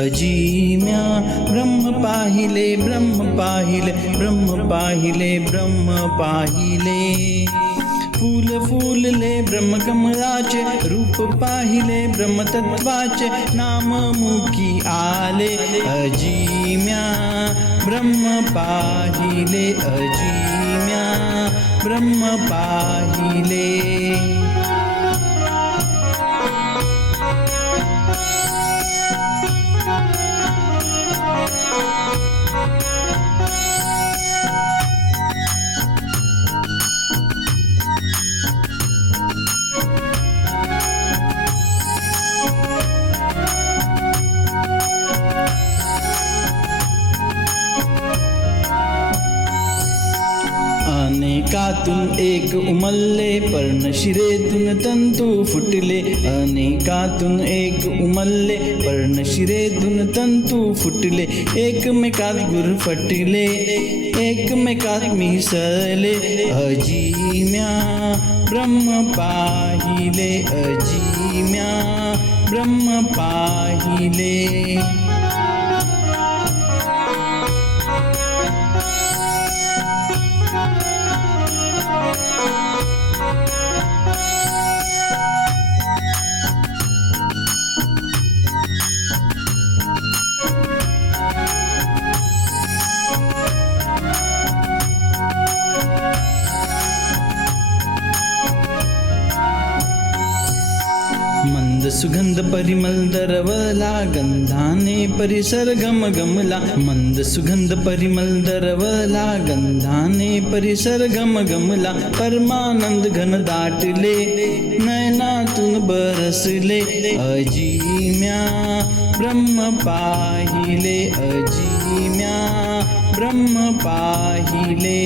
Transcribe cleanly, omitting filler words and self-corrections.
अजिम्या ब्रह्म पाहिले ब्रह्म पाहिले ब्रह्म पाहिले ब्रह्म पाहिले फूल फूलले ब्रह्मकमळाचे रूप पाहिले ब्रह्मतत्वाचे नाम मुखी आले अजिम्या ब्रह्म पाहिले अजिम्या ब्रह्म पाहिले अनेकातून एक उमलले पर्णशिरेतून तंतू फुटले अनेकातून एक उमलले पर्णशिरेतून तंतू फुटले एकमेकात गुरफटले एकमेकात मिसळले अजिम्या ब्रह्म पाहिले अजिम्या ब्रह्म पाहिले मंद सुगंध परिमल दरवला गंधाने परिसर गमगमला मंद सुगंध परिमल दरवला गंधाने परिसर गमगमला परमानंद घन दाटले नयनातून बरसले अजिम्या ब्रह्म पाहिले अजिम्या ब्रह्म पाहिले